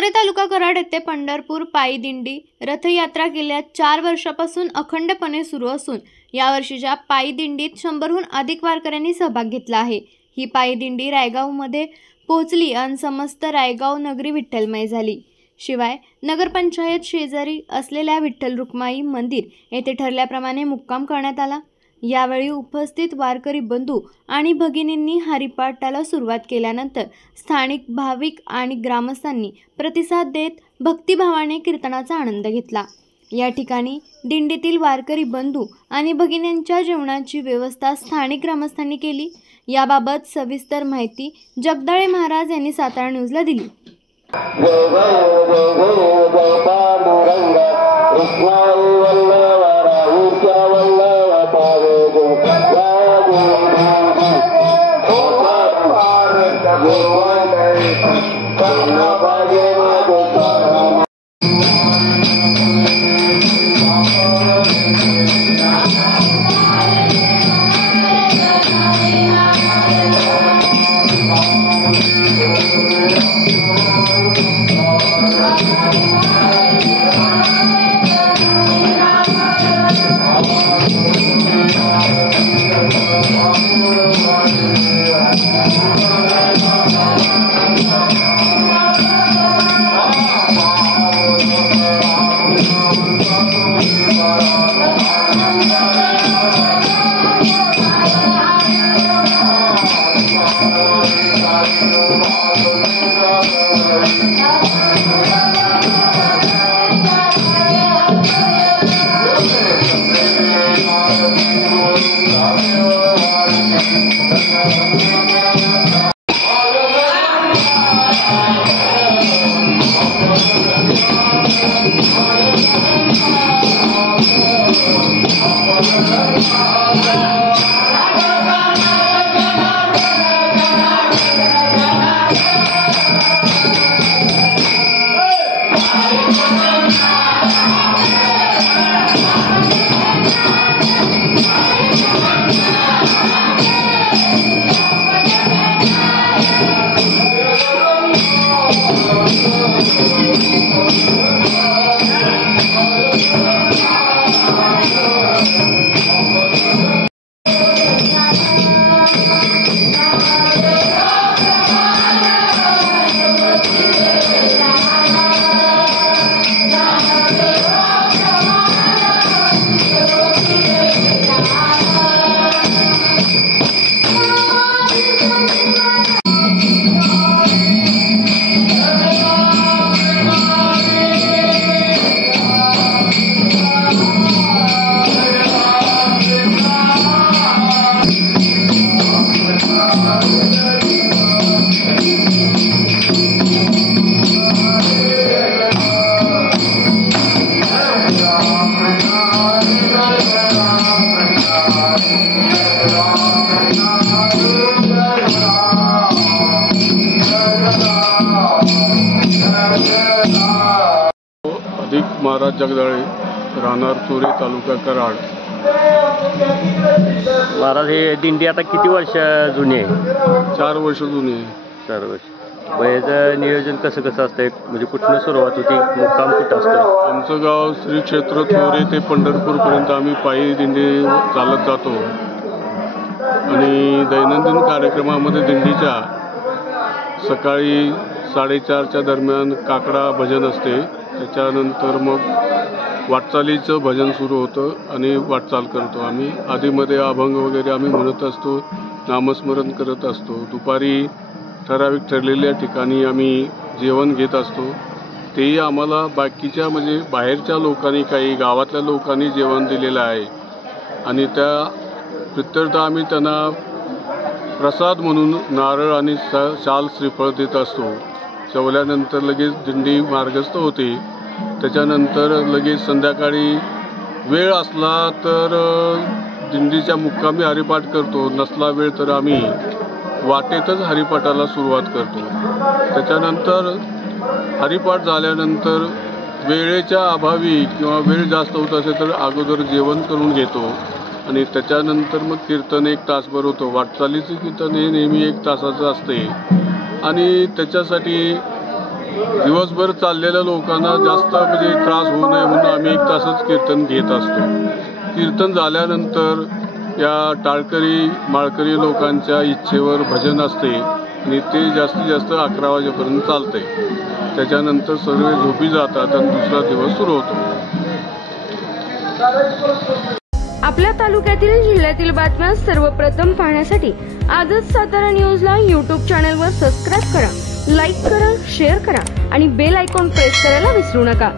चोरे तालुका कराड येथे पंढरपूर पायी दिंडी रथयात्रा गेल्या 4 वर्षापासून अखंडपणे सुरू असून यावर्षीच्या पायी दिंडीत 100हून अधिक वारकऱ्यांनी सहभाग घेतला आहे। ही पायी दिंडी रायगावमध्ये पोहोचली आणि समस्त रायगाव नगरी विठ्ठलमय झाली। शिवाय नगरपंचायत शेजारी असलेल्या विठ्ठल रुक्माई मंदिर येथे ठरल्याप्रमाणे मुक्काम करण्यात आला। यावेळी उपस्थित वारकरी बंधू आणि भगिनींनी हरिपाठाला सुरुवात केल्यानंतर स्थानिक भाविक आणि ग्रामस्थांनी प्रतिसाद देत भक्तिभावाने कीर्तनाचा आनंद घेतला। या ठिकाणी दिंडीतील वारकरी बंधू आणि भगिनींच्या जेवणाची व्यवस्था स्थानिक ग्रामस्थांनी केली। याबाबत सविस्तर माहिती जगदाळे महाराज यांनी सातारा न्यूजला दिली। महाराज जगदाळे राहणार चोरे तालुका कराड। महाराज हे दिंडी आता किती वर्ष जुनी आहे? 4 वर्ष जुनी आहे। 4 वर्ष। याचं नियोजन कसं असतं? म्हणजे कुठून सुरुवात होती, मुक्काम कुठं असतो? आमचं गाव श्री क्षेत्र चोरे ते पंढरपूरपर्यंत आम्ही पायी दिंडी चालत जातो आणि दैनंदिन कार्यक्रमामध्ये दिंडीच्या सकाळी 4:30च्या दरम्यान काकडा भजन असते। त्याच्यानंतर मग वाटचालीचं भजन सुरू होतं आणि वाटचाल करतो आम्ही। आधीमध्ये अभंग वगैरे आम्ही म्हणत असतो, नामस्मरण करत असतो। दुपारी ठराविक ठरलेल्या ठिकाणी आम्ही जेवण घेत असतो। तेही आम्हाला बाकीच्या म्हणजे बाहेरच्या लोकांनी, काही गावातल्या लोकांनी जेवण दिलेलं आहे आणि त्या प्रित्यर्थ आम्ही त्यांना प्रसाद म्हणून नारळ आणि शाल श्रीफळ देत असतो। जेवल्यानंतर लगेच दिंडी मार्गस्थ होते। त्याच्यानंतर लगेच संध्याकाळी वेळ असला तर दिंडीच्या मुक्कामी हरिपाठ करतो, नसला वेळ तर आम्ही वाटेतच हरिपाठाला सुरुवात करतो। त्याच्यानंतर हरिपाठ झाल्यानंतर वेळेच्या अभावी किंवा वेळ जास्त होत असेल तर अगोदर जेवण करून घेतो आणि त्याच्यानंतर मग कीर्तन 1 तासभर होतं। वाटचालीचं कीर्तन हे नेहमी 1 तासाचं असते आणि त्याच्यासाठी दिवसभर चाललेल्या लोकांना जास्त म्हणजे त्रास होऊ नये म्हणून आम्ही 1 तासच कीर्तन घेत असतो. कीर्तन झाल्यानंतर या टाळकरी माळकरी लोकांच्या इच्छेवर भजन असते आणि ते जास्तीत जास्त 11 वाजेपर्यंत चालते. त्याच्यानंतर सर्व झोपी जातात आणि दुसरा दिवस सुरू होतो. आपल्या तालुक्यातील जिल्ह्यातील बातम्या सर्वप्रथम पाहण्यासाठी आजच सातारा न्यूजला YouTube चॅनलवर सबस्क्राईब करा, लाईक करा, शेअर करा आणि बेल आयकॉन प्रेस करायला विसरू नका.